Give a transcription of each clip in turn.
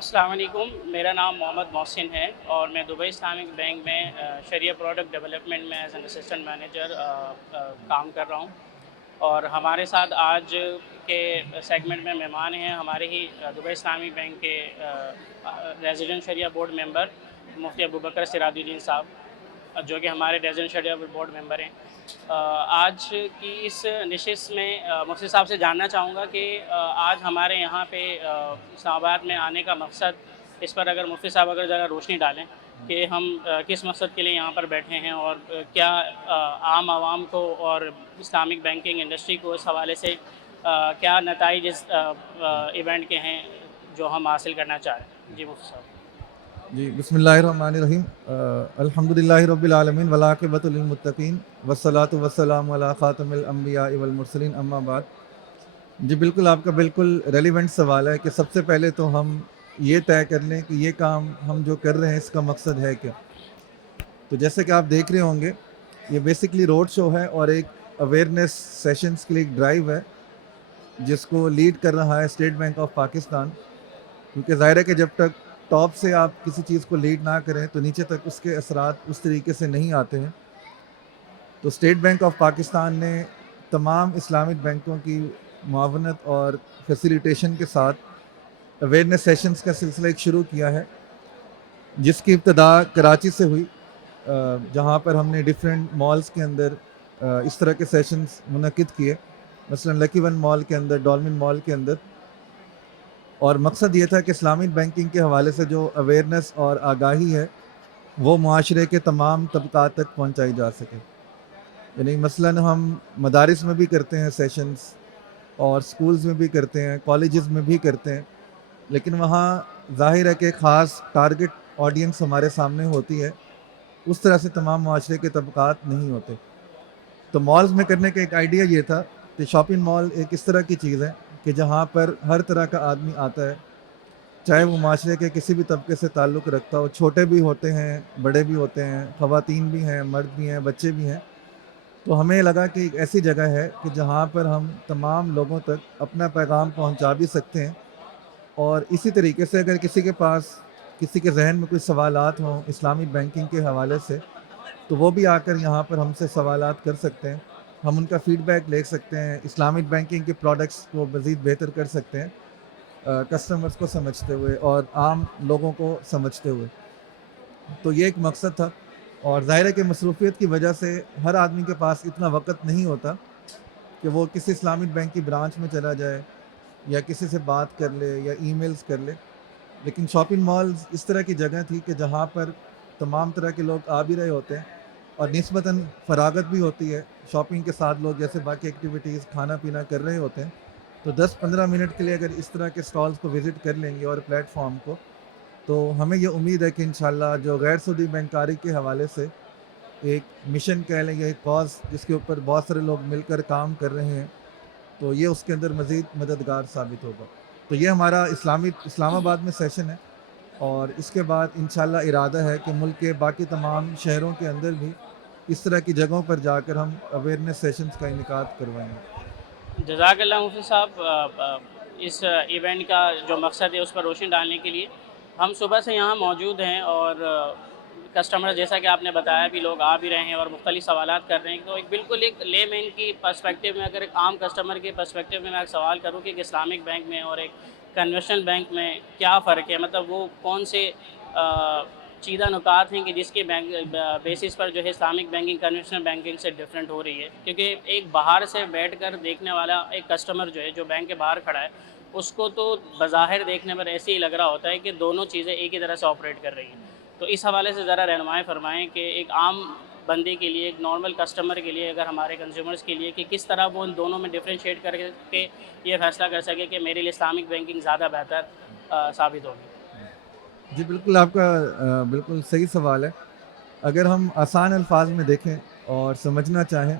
السلام علیکم، میرا نام محمد محسن ہے اور میں دبئی اسلامک بینک میں شریعہ پروڈکٹ ڈیولپمنٹ میں ایز این اسسٹنٹ مینیجر کام کر رہا ہوں۔ اور ہمارے ساتھ آج کے سیگمنٹ میں مہمان ہیں ہمارے ہی دبئی اسلامک بینک کے ریزیڈنٹ شریعہ بورڈ ممبر مفتی ابوبکر سراج الدین صاحب، جو کہ ہمارے ریزیڈنٹ شریعہ بورڈ ممبر ہیں۔ آج کی اس نشست میں مفتی صاحب سے جاننا چاہوں گا کہ آج ہمارے یہاں پہ اسلام آباد میں آنے کا مقصد، اس پر اگر مفتی صاحب اگر ذرا روشنی ڈالیں کہ ہم کس مقصد کے لیے یہاں پر بیٹھے ہیں اور کیا عام عوام کو اور اسلامک بینکنگ انڈسٹری کو اس حوالے سے کیا نتائج اس ایونٹ کے ہیں جو ہم حاصل کرنا چاہ رہے ہیں۔ جی مفتی صاحب۔ جی بسم اللہ الرحمن الرحیم۔ الحمد للہ رب العالمین والعاقبۃ للمتقین والصلاۃ والسلام علی خاتم الانبیاء والمرسلین، اما بعد۔ جی بالکل، آپ کا بالکل ریلیونٹ سوال ہے کہ سب سے پہلے تو ہم یہ طے کر لیں کہ یہ کام ہم جو کر رہے ہیں اس کا مقصد ہے کیا۔ تو جیسے کہ آپ دیکھ رہے ہوں گے، یہ بیسکلی روڈ شو ہے اور ایک اویئرنیس سیشنز کے لیے ایک ڈرائیو ہے جس کو لیڈ کر رہا ہے اسٹیٹ بینک آف پاکستان، کیونکہ ظاہر ہے کہ جب تک ٹاپ سے آپ کسی چیز کو لیڈ نہ کریں تو نیچے تک اس کے اثرات اس طریقے سے نہیں آتے ہیں۔ تو اسٹیٹ بینک آف پاکستان نے تمام اسلامک بینکوں کی معاونت اور فیسیلیٹیشن کے ساتھ اویئرنیس سیشنز کا سلسلہ ایک شروع کیا ہے، جس کی ابتدا کراچی سے ہوئی، جہاں پر ہم نے ڈفرینٹ مالز کے اندر اس طرح کے سیشنز منعقد کیے، مثلا لکی ون مال کے اندر، ڈولمن مال کے اندر۔ اور مقصد یہ تھا کہ اسلامک بینکنگ کے حوالے سے جو اویئرنیس اور آگاہی ہے وہ معاشرے کے تمام طبقات تک پہنچائی جا سکے۔ یعنی مثلاً ہم مدارس میں بھی کرتے ہیں سیشنز، اور سکولز میں بھی کرتے ہیں، کالجز میں بھی کرتے ہیں، لیکن وہاں ظاہر ہے کہ خاص ٹارگٹ آڈینس ہمارے سامنے ہوتی ہے، اس طرح سے تمام معاشرے کے طبقات نہیں ہوتے۔ تو مالز میں کرنے کا ایک آئیڈیا یہ تھا کہ شاپنگ مال ایک اس طرح کی چیز ہے کہ جہاں پر ہر طرح کا آدمی آتا ہے، چاہے وہ معاشرے کے کسی بھی طبقے سے تعلق رکھتا ہو، چھوٹے بھی ہوتے ہیں، بڑے بھی ہوتے ہیں، خواتین بھی ہیں، مرد بھی ہیں، بچے بھی ہیں۔ تو ہمیں لگا کہ ایک ایسی جگہ ہے کہ جہاں پر ہم تمام لوگوں تک اپنا پیغام پہنچا بھی سکتے ہیں، اور اسی طریقے سے اگر کسی کے پاس، کسی کے ذہن میں کوئی سوالات ہوں اسلامک بینکنگ کے حوالے سے، تو وہ بھی آ کر یہاں پر ہم سے سوالات کر سکتے ہیں، ہم ان کا فیڈ بیک لے سکتے ہیں، اسلامک بینکنگ کے پروڈکٹس کو مزید بہتر کر سکتے ہیں، کسٹمرز کو سمجھتے ہوئے اور عام لوگوں کو سمجھتے ہوئے۔ تو یہ ایک مقصد تھا، اور ظاہر ہے کہ مصروفیت کی وجہ سے ہر آدمی کے پاس اتنا وقت نہیں ہوتا کہ وہ کسی اسلامک بینک کی برانچ میں چلا جائے یا کسی سے بات کر لے یا ای میلز کر لے۔ لیکن شاپنگ مالز اس طرح کی جگہ تھی کہ جہاں پر تمام طرح کے لوگ آ بھی رہے ہوتے ہیں، اور نسبتاً فراغت بھی ہوتی ہے، شاپنگ کے ساتھ لوگ جیسے باقی ایکٹیویٹیز کھانا پینا کر رہے ہوتے ہیں۔ تو 10-15 منٹ کے لیے اگر اس طرح کے اسٹالز کو وزٹ کر لیں گے اور پلیٹ فارم کو، تو ہمیں یہ امید ہے کہ انشاءاللہ جو غیر سودی بینکاری کے حوالے سے ایک مشن کہہ لیں یا ایک کاز جس کے اوپر بہت سارے لوگ مل کر کام کر رہے ہیں، تو یہ اس کے اندر مزید مددگار ثابت ہوگا۔ تو یہ ہمارا اسلام آباد میں سیشن ہے، اور اس کے بعد انشاءاللہ ارادہ ہے کہ ملک کے باقی تمام شہروں کے اندر بھی اس طرح کی جگہوں پر جا کر ہم اویئرنیس سیشنز کا انعقاد کروائیں گے۔ جزاک اللہ مفتی صاحب، اس ایونٹ کا جو مقصد ہے اس پر روشنی ڈالنے کے لیے۔ ہم صبح سے یہاں موجود ہیں اور کسٹمر، جیسا کہ آپ نے بتایا بھی، لوگ آ بھی رہے ہیں اور مختلف سوالات کر رہے ہیں۔ تو ایک بالکل ایک لے مین کی پرسپیکٹیو میں، اگر ایک عام کسٹمر کے پرسپیکٹیو میں ایک سوال کروں کہ ایک اسلامک بینک میں اور ایک کنونشنل بینک میں کیا فرق ہے، مطلب وہ کون سے چیدہ نکات ہیں کہ جس کے بیسس پر جو ہے اسلامک بینکنگ کنونشنل بینکنگ سے ڈفرینٹ ہو رہی ہے، کیونکہ ایک باہر سے بیٹھ کر دیکھنے والا ایک کسٹمر جو ہے، جو بینک کے باہر کھڑا ہے، اس کو تو بظاہر دیکھنے پر ایسے ہی لگ رہا ہوتا ہے کہ دونوں چیزیں ایک ہی طرح سے آپریٹ کر رہی ہیں۔ تو اس حوالے سے ذرا رہنمائی فرمائیں کہ ایک عام بندے کے لیے، ایک نارمل کسٹمر کے لیے، اگر ہمارے کنزیومرز کے لیے، کہ کس طرح وہ ان دونوں میں ڈفرینشیٹ کر کے یہ فیصلہ کر سکے کہ میرے لیے اسلامک بینکنگ زیادہ بہتر ثابت ہوگی۔ جی بالکل، آپ کا بالکل صحیح سوال ہے۔ اگر ہم آسان الفاظ میں دیکھیں اور سمجھنا چاہیں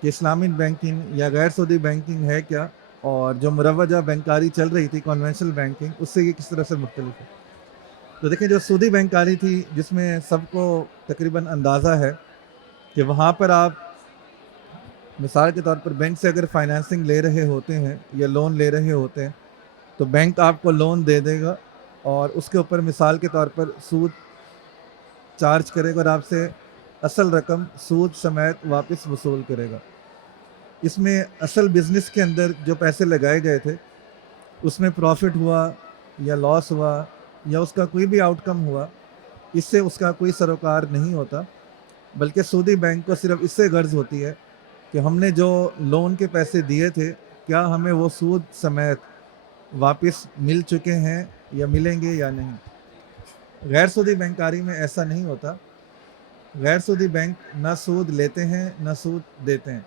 کہ اسلامک بینکنگ یا غیر سودی بینکنگ ہے کیا، اور جو مروجہ بینکاری چل رہی تھی کنونشنل بینکنگ، اس سے یہ کس طرح سے مختلف ہے، تو دیکھیں جو سودی بینکاری تھی، جس میں سب کو تقریباً اندازہ ہے کہ وہاں پر آپ مثال کے طور پر بینک سے اگر فائنینسنگ لے رہے ہوتے ہیں یا لون لے رہے ہوتے ہیں، تو بینک آپ کو لون دے دے گا، اور اس کے اوپر مثال کے طور پر سود چارج کرے گا اور آپ سے اصل رقم سود سمیت واپس وصول کرے گا. اس میں اصل بزنس کے اندر جو پیسے لگائے گئے تھے اس میں پروفٹ ہوا یا لاس ہوا یا اس کا کوئی بھی آؤٹ کم ہوا، اس سے اس کا کوئی سروکار نہیں ہوتا، بلکہ سودی بینک کو صرف اس سے غرض ہوتی ہے کہ ہم نے جو لون کے پیسے دیے تھے کیا ہمیں وہ سود سمیت واپس مل چکے ہیں یا ملیں گے یا نہیں. غیر سودی بینکاری میں ایسا نہیں ہوتا. غیر سودی بینک نہ سود لیتے ہیں نہ سود دیتے ہیں.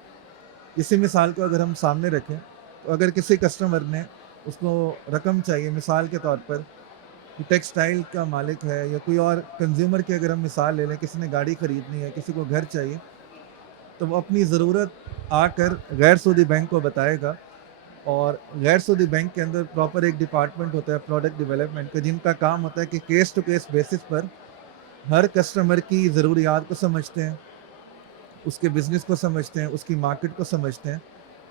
اسی مثال کو اگر ہم سامنے رکھیں تو اگر کسی کسٹمر نے اس کو رقم چاہیے، مثال کے طور پر ٹیکسٹائل کا مالک ہے یا کوئی اور کنزیومر کی اگر ہم مثال لے لیں، کسی نے گاڑی خریدنی ہے، کسی کو گھر چاہیے، تو وہ اپنی ضرورت آ کر غیر سودی بینک کو بتائے گا. اور غیر سودی بینک کے اندر پراپر ایک ڈپارٹمنٹ ہوتا ہے پروڈکٹ ڈیولپمنٹ کا، جن کا کام ہوتا ہے کہ کیس ٹو کیس بیسس پر ہر کسٹمر کی ضروریات کو سمجھتے ہیں، اس کے بزنس کو سمجھتے ہیں، اس کی مارکیٹ کو سمجھتے ہیں،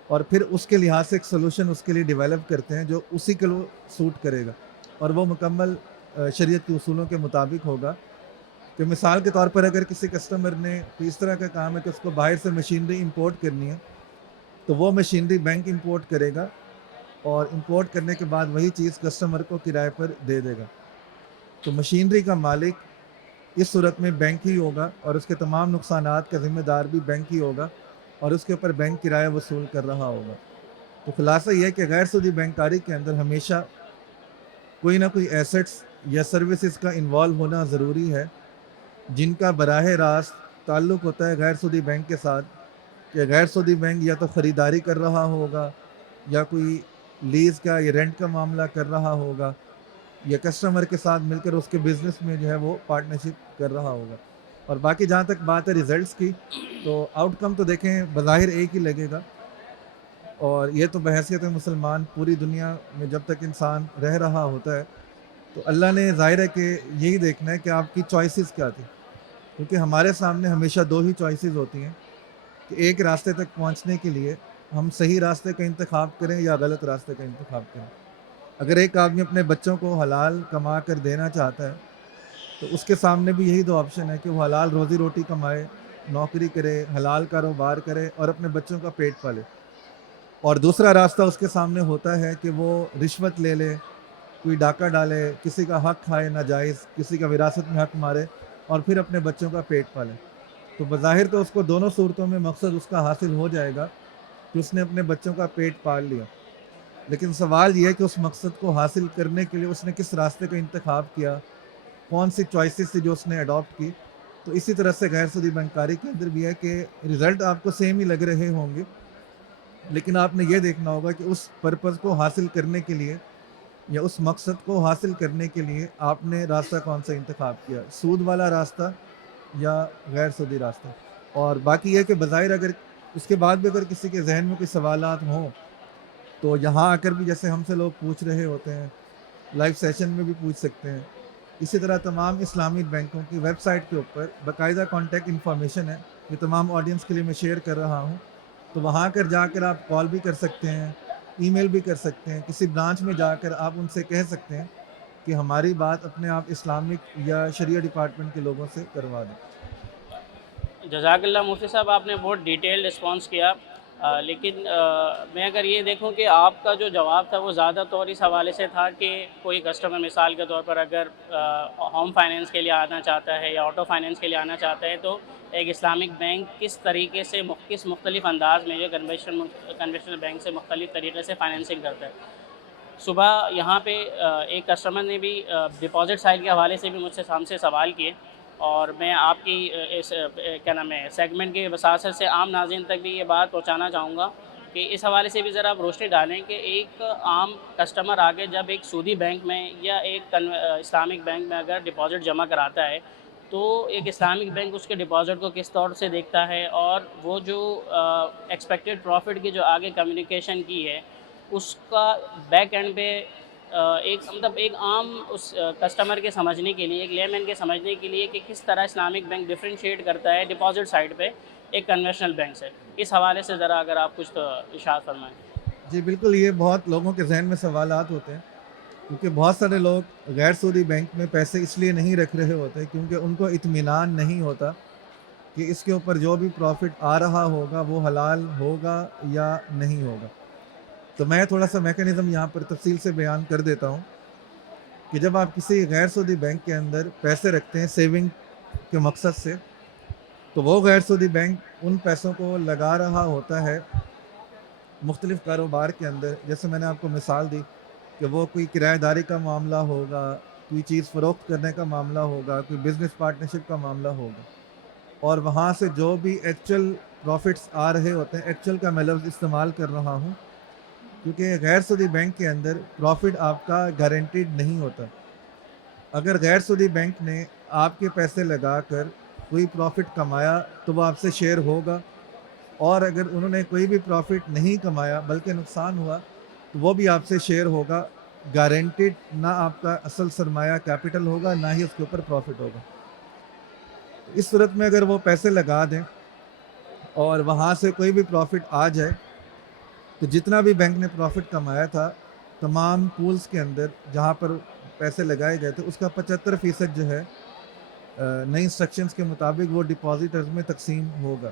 اور پھر اس کے لحاظ سے ایک سلوشن اس کے لیے ڈیولپ کرتے ہیں جو اسی کے لیے سوٹ کرے گا اور وہ مکمل شریعت کے اصولوں کے مطابق ہوگا. کہ مثال کے طور پر اگر کسی کسٹمر نے اس طرح کا کام ہے کہ اس کو باہر سے مشینری امپورٹ کرنی ہے، تو وہ مشینری بینک امپورٹ کرے گا اور امپورٹ کرنے کے بعد وہی چیز کسٹمر کو کرائے پر دے دے گا. تو مشینری کا مالک اس صورت میں بینک ہی ہوگا اور اس کے تمام نقصانات کا ذمہ دار بھی بینک ہی ہوگا اور اس کے اوپر بینک کرایہ وصول کر رہا ہوگا. تو خلاصہ یہ ہے کہ غیر سودی بینکاری کے اندر ہمیشہ کوئی نہ کوئی ایسٹس یا سروسز کا انوالو ہونا ضروری ہے، جن کا براہ راست تعلق ہوتا ہے غیر سودی بینک کے ساتھ. کہ غیر سودی بینک یا تو خریداری کر رہا ہوگا یا کوئی لیز کا یا رینٹ کا معاملہ کر رہا ہوگا یا کسٹمر کے ساتھ مل کر اس کے بزنس میں جو ہے وہ پارٹنرشپ کر رہا ہوگا. اور باقی جہاں تک بات ہے ریزلٹس کی، تو آؤٹ کم تو دیکھیں بظاہر ایک ہی لگے گا، اور یہ تو بحیثیت مسلمان پوری دنیا میں جب تک انسان رہ رہا ہوتا ہے تو اللہ نے ظاہر ہے کہ یہی دیکھنا ہے کہ آپ کی چوائسیز کیا تھی. کیونکہ ہمارے سامنے ہمیشہ دو ہی چوائسیز ہوتی ہیں کہ ایک راستے تک پہنچنے کے لیے ہم صحیح راستے کا انتخاب کریں یا غلط راستے کا انتخاب کریں. اگر ایک آدمی اپنے بچوں کو حلال کما کر دینا چاہتا ہے تو اس کے سامنے بھی یہی دو آپشن ہے کہ وہ حلال روزی روٹی کمائے، نوکری کرے، حلال کاروبار کرے اور اپنے بچوں کا پیٹ پالے. اور دوسرا راستہ اس کے سامنے ہوتا ہے کہ وہ رشوت لے لے، کوئی ڈاکہ ڈالے، کسی کا حق کھائے ناجائز، کسی کا وراثت میں حق مارے اور پھر اپنے بچوں کا پیٹ پالے. تو بظاہر تو اس کو دونوں صورتوں میں مقصد اس کا حاصل ہو جائے گا کہ اس نے اپنے بچوں کا پیٹ پال لیا. لیکن سوال یہ ہے کہ اس مقصد کو حاصل کرنے کے لیے اس نے کس راستے کا انتخاب کیا، کون سی چوائسیز تھی جو اس نے اڈاپٹ کی. تو اسی طرح سے غیر سودی بینکاری کے اندر بھی ہے کہ رزلٹ آپ کو سیم ہی لگ رہے ہوں گے، لیکن آپ نے یہ دیکھنا ہوگا کہ اس پرپز کو حاصل کرنے کے لیے یا اس مقصد کو حاصل کرنے کے لیے آپ نے راستہ کون سا انتخاب کیا، سود والا راستہ یا غیر سودی راستہ. اور باقی یہ کہ بظاہر اگر اس کے بعد بھی اگر کسی کے ذہن میں کوئی سوالات ہوں تو یہاں آ کر بھی جیسے ہم سے لوگ پوچھ رہے ہوتے ہیں لائیو سیشن میں بھی پوچھ سکتے ہیں. اسی طرح تمام اسلامک بینکوں کی ویب سائٹ کے اوپر باقاعدہ کانٹیکٹ انفارمیشن ہے، یہ تمام آڈینس کے لیے میں شیئر کر رہا ہوں. تو وہاں کر جا کر آپ کال بھی کر سکتے ہیں، ای میل بھی کر سکتے ہیں، کسی برانچ میں جا کر آپ ان سے کہہ سکتے ہیں کہ ہماری بات اپنے آپ اسلامک یا شریعہ ڈپارٹمنٹ کے لوگوں سے کروا دیں. جزاک اللہ مفتی صاحب، آپ نے بہت ڈیٹیل رسپانس کیا، لیکن میں اگر یہ دیکھوں کہ آپ کا جو جواب تھا وہ زیادہ طور اس حوالے سے تھا کہ کوئی کسٹمر مثال کے طور پر اگر ہوم فائنینس کے لیے آنا چاہتا ہے یا آٹو فائنینس کے لیے آنا چاہتا ہے تو ایک اسلامک بینک کس طریقے سے کس مختلف انداز میں جو کنوینشنل بینک سے مختلف طریقے سے فائنینسنگ کرتا ہے. صبح یہاں پہ ایک کسٹمر نے بھی ڈپازٹ سائل کے حوالے سے بھی مجھ سے ہم سے سوال کیے، اور میں آپ کی اس کیا نام ہے سیگمنٹ کے وساطت سے عام ناظرین تک بھی یہ بات پہنچانا چاہوں گا کہ اس حوالے سے بھی ذرا آپ روشنی ڈالیں کہ ایک عام کسٹمر آگے جب ایک سودی بینک میں یا ایک اسلامک بینک میں اگر ڈپازٹ جمع کراتا ہے تو ایک اسلامک بینک اس کے ڈپازٹ کو کس طور سے دیکھتا ہے، اور وہ جو ایکسپیکٹڈ پروفٹ کی جو آگے کمیونیکیشن کی ہے اس کا بیک اینڈ پہ ایک عام اس کسٹمر کے سمجھنے کے لیے، ایک لے مین کے سمجھنے کے لیے کہ کس طرح اسلامک بینک ڈفرینشیٹ کرتا ہے ڈپازٹ سائٹ پہ ایک کنونشنل بینک سے، اس حوالے سے ذرا اگر آپ کچھ تو ارشاد فرمائیں. جی بالکل، یہ بہت لوگوں کے ذہن میں سوالات ہوتے ہیں. کیونکہ بہت سارے لوگ غیر سودی بینک میں پیسے اس لیے نہیں رکھ رہے ہوتے کیونکہ ان کو اطمینان نہیں ہوتا کہ اس کے اوپر جو بھی پروفٹ آ رہا ہوگا وہ حلال ہوگا یا نہیں ہوگا. تو میں تھوڑا سا میکانزم یہاں پر تفصیل سے بیان کر دیتا ہوں کہ جب آپ کسی غیر سودی بینک کے اندر پیسے رکھتے ہیں سیونگ کے مقصد سے، تو وہ غیر سودی بینک ان پیسوں کو لگا رہا ہوتا ہے مختلف کاروبار کے اندر. جیسے میں نے آپ کو مثال دی کہ وہ کوئی کرایہ داری کا معاملہ ہوگا، کوئی چیز فروخت کرنے کا معاملہ ہوگا، کوئی بزنس پارٹنرشپ کا معاملہ ہوگا، اور وہاں سے جو بھی ایکچوئل پروفٹس آ رہے ہوتے ہیں، ایکچوئل کا میں لفظ استعمال کر رہا ہوں کیونکہ غیر سودی بینک کے اندر پروفٹ آپ کا گارنٹیڈ نہیں ہوتا. اگر غیر سودی بینک نے آپ کے پیسے لگا کر کوئی پروفٹ کمایا تو وہ آپ سے شیئر ہوگا، اور اگر انہوں نے کوئی بھی پروفٹ نہیں کمایا بلکہ نقصان ہوا تو وہ بھی آپ سے شیئر ہوگا. گارنٹیڈ نہ آپ کا اصل سرمایہ کیپٹل ہوگا، نہ ہی اس کے اوپر پروفٹ ہوگا. اس صورت میں اگر وہ پیسے لگا دیں اور وہاں سے کوئی بھی پروفٹ آ جائے تو جتنا بھی بینک نے پروفٹ کمایا تھا تمام پولز کے اندر جہاں پر پیسے لگائے گئے تھے اس کا 75% جو ہے نئی انسٹرکشنز کے مطابق وہ ڈپازٹرز میں تقسیم ہوگا.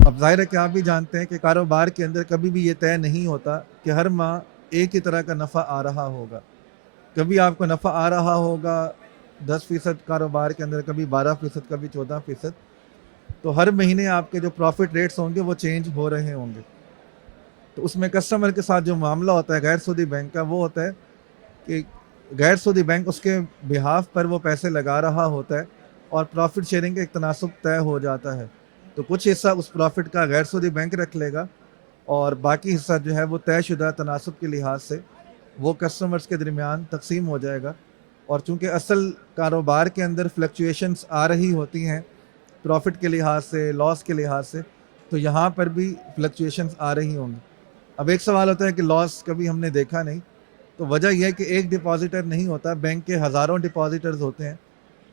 اب ظاہر ہے کہ آپ بھی جانتے ہیں کہ کاروبار کے اندر کبھی بھی یہ طے نہیں ہوتا کہ ہر ماہ ایک ہی طرح کا نفع آ رہا ہوگا. کبھی آپ کو نفع آ رہا ہوگا 10% کاروبار کے اندر، کبھی 12%، کبھی 14%. تو ہر مہینے آپ کے جو پروفٹ ریٹس ہوں گے وہ چینج ہو رہے ہوں گے. تو اس میں کسٹمر کے ساتھ جو معاملہ ہوتا ہے غیر سودی بینک کا، وہ ہوتا ہے کہ غیر سودی بینک اس کے بہاف پر وہ پیسے لگا رہا ہوتا ہے اور پروفٹ شیئرنگ کا ایک تناسب طے ہو جاتا ہے. تو کچھ حصہ اس پروفٹ کا غیر سودی بینک رکھ لے گا اور باقی حصہ جو ہے وہ طے شدہ تناسب کے لحاظ سے وہ کسٹمرز کے درمیان تقسیم ہو جائے گا. اور چونکہ اصل کاروبار کے اندر فلکچویشنز آ رہی ہوتی ہیں پروفٹ کے لحاظ سے، لاس کے لحاظ سے، تو یہاں پر بھی فلکچویشنز آ رہی ہوں گی. اب ایک سوال ہوتا ہے کہ لاس کبھی ہم نے دیکھا نہیں. تو وجہ یہ ہے کہ ایک ڈپازیٹر نہیں ہوتا، بینک کے ہزاروں ڈپازیٹرز ہوتے ہیں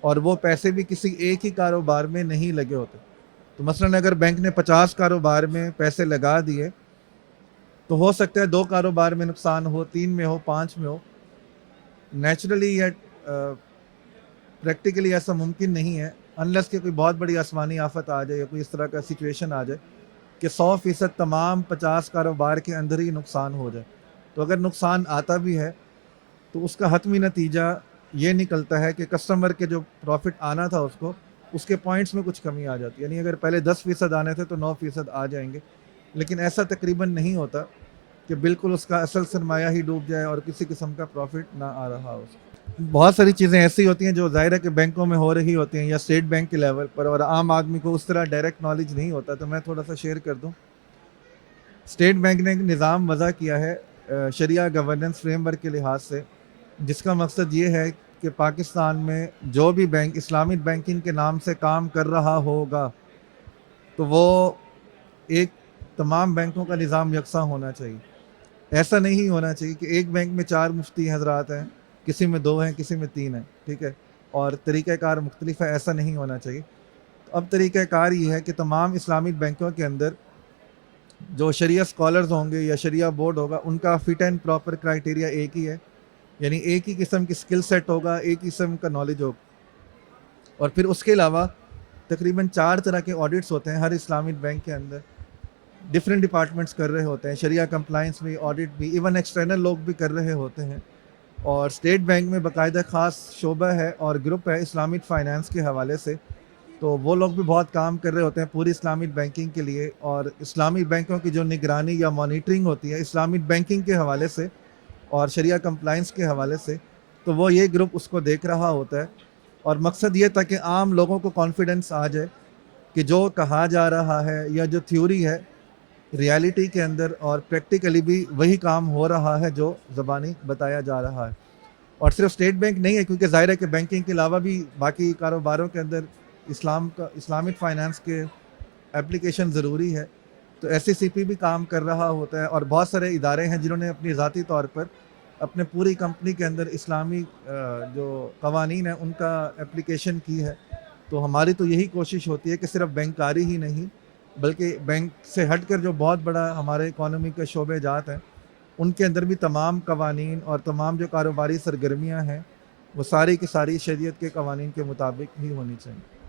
اور وہ پیسے بھی کسی ایک ہی کاروبار میں نہیں لگے ہوتے. تو مثلاً اگر بینک نے 50 کاروبار میں پیسے لگا دیے تو ہو سکتا ہے 2 کاروبار میں نقصان ہو، 3 میں ہو، 5 میں ہو. نیچرلی یا پریکٹیکلی ایسا ممکن نہیں ہے انلیس کہ کوئی بہت بڑی آسمانی آفت آ جائے یا کوئی اس طرح کا سچویشن آ جائے کہ 100% تمام 50 کاروبار کے اندر ہی نقصان ہو جائے. تو اگر نقصان آتا بھی ہے تو اس کا حتمی نتیجہ یہ نکلتا ہے کہ کسٹمر کے جو پروفٹ آنا تھا اس کے پوائنٹس میں کچھ کمی آ جاتی ہے. یعنی اگر پہلے 10% آنے تھے تو 9% آ جائیں گے. لیکن ایسا تقریباً نہیں ہوتا کہ بالکل اس کا اصل سرمایہ ہی ڈوب جائے اور کسی قسم کا پروفٹ نہ آ رہا ہو. بہت ساری چیزیں ایسی ہوتی ہیں جو ظاہر ہے کہ بینکوں میں ہو رہی ہوتی ہیں یا اسٹیٹ بینک کے لیول پر، اور عام آدمی کو اس طرح ڈائریکٹ نالج نہیں ہوتا. تو میں تھوڑا سا شیئر کر دوں. اسٹیٹ بینک نے ایک نظام وضع کیا ہے شریعہ گورننس فریم ورک کے لحاظ سے، جس کا مقصد یہ ہے کہ پاکستان میں جو بھی بینک اسلامک بینکنگ کے نام سے کام کر رہا ہوگا تو وہ ایک تمام بینکوں کا نظام یکساں ہونا چاہیے. ایسا نہیں ہونا چاہیے کہ ایک بینک میں 4 مفتی حضرات ہیں، کسی میں 2 ہیں، کسی میں 3 ہیں، ٹھیک ہے، اور طریقہ کار مختلف ہے. ایسا نہیں ہونا چاہیے. اب طریقہ کار یہ ہے کہ تمام اسلامک بینکوں کے اندر جو شریعہ اسکالرز ہوں گے یا شریعہ بورڈ ہوگا ان کا فٹ اینڈ پراپر کرائٹیریا ایک ہی ہے. یعنی ایک ہی قسم کی اسکل سیٹ ہوگا، ایک قسم کا نالج ہوگا. اور پھر اس کے علاوہ تقریباً 4 طرح کے آڈٹس ہوتے ہیں ہر اسلامک بینک کے اندر. ڈفرینٹ ڈپارٹمنٹس کر رہے ہوتے ہیں، شریعہ کمپلائنس بھی، آڈٹ بھی، ایون ایکسٹرنل لوگ بھی کر رہے ہوتے ہیں. اور اسٹیٹ بینک میں باقاعدہ خاص شعبہ ہے اور گروپ ہے اسلامک فائنانس کے حوالے سے. تو وہ لوگ بھی بہت کام کر رہے ہوتے ہیں پوری اسلامک بینکنگ کے لیے. اور اسلامک بینکوں کی جو نگرانی یا مانیٹرنگ ہوتی ہے اسلامک بینکنگ کے حوالے سے اور شریعہ کمپلائنس کے حوالے سے، تو وہ یہ گروپ اس کو دیکھ رہا ہوتا ہے. اور مقصد یہ تھا کہ عام لوگوں کو کانفیڈنس آ جائے کہ جو کہا جا رہا ہے یا جو تھیوری ہے ریالٹی کے اندر اور پریکٹیکلی بھی وہی کام ہو رہا ہے جو زبانی بتایا جا رہا ہے. اور صرف اسٹیٹ بینک نہیں ہے، کیونکہ ظاہر ہے کہ بینکنگ کے علاوہ بھی باقی کاروباروں کے اندر اسلامک فائنانس کے اپلیکیشن ضروری ہے. تو ایس سی سی پی بھی کام کر رہا ہوتا ہے اور بہت سارے ادارے ہیں جنہوں نے اپنی ذاتی طور پر اپنے پوری کمپنی کے اندر اسلامی جو قوانین ہیں ان کا اپلیکیشن کی ہے. تو ہماری تو یہی کوشش ہوتی ہے کہ صرف بینکاری ہی نہیں بلکہ بینک سے ہٹ کر جو بہت بڑا ہمارے اکانومی کے شعبے جات ہیں ان کے اندر بھی تمام قوانین اور تمام جو کاروباری سرگرمیاں ہیں وہ ساری کی ساری شریعت کے قوانین کے مطابق ہی ہونی چاہیے.